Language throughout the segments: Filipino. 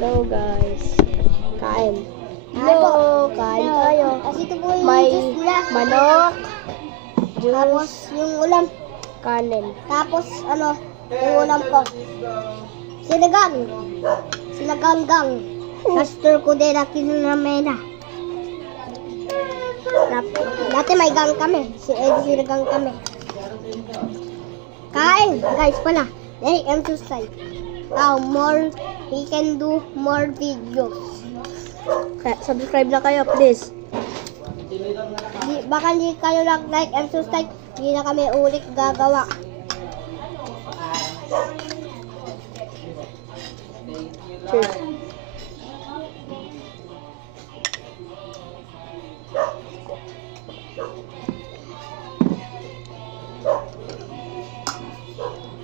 Hello guys. Kain. Hello, kain tayo. Kasi ito po yung May juice nila. manok, Tapos juice, yung ulam. kanin. Tapos yung ulam ko. Sinigang. Sinaganggang. Castor ko din na kinunamena. Dati may gang kami. Sinigang kami. Kain. Guys pala. Like and subscribe. Now more, we can do more videos. Kaya, subscribe na kayo, please. Baka hindi kayo like and subscribe, hindi na kami ulit gagawa. Cheers.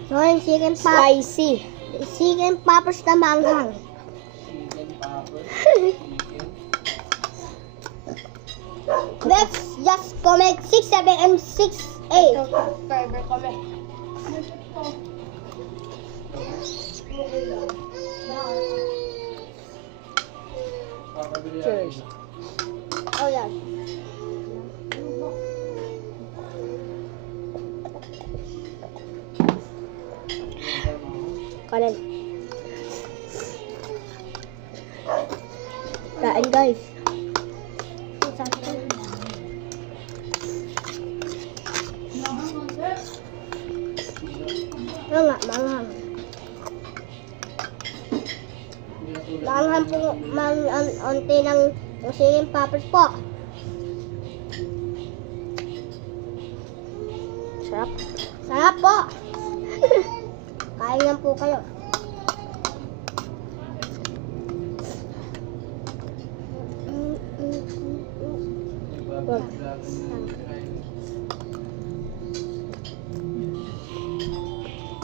So, yung chicken Spicy. poppers na manghang. Let's just comment 6, 7, and 6, 8. Subscriber kami. Cheers. Oh, yan. Kanin. Kain guys. Ano nga, manghang. Manghang po, onti ng chicken poppers po. Sarap. Sarap po. Kain lang po kayo. Wag.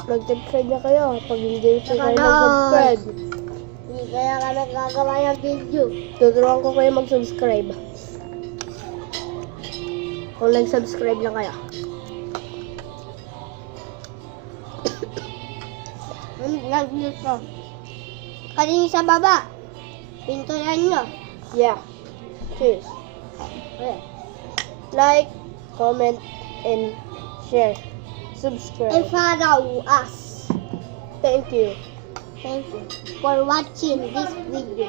Mag-subscribe na kayo pag hindi po kayo mag-subscribe. Hindi kaya kami gagawa ng video. Tuturuan ko kayo mag-subscribe. Kung nag-subscribe na kayo. Nag-dito. Kanina sa baba. Pintuan nyo. Yeah. Cheers. Okay. Like, comment, and share. And Subscribe. follow us. Thank you. Thank you for watching this video.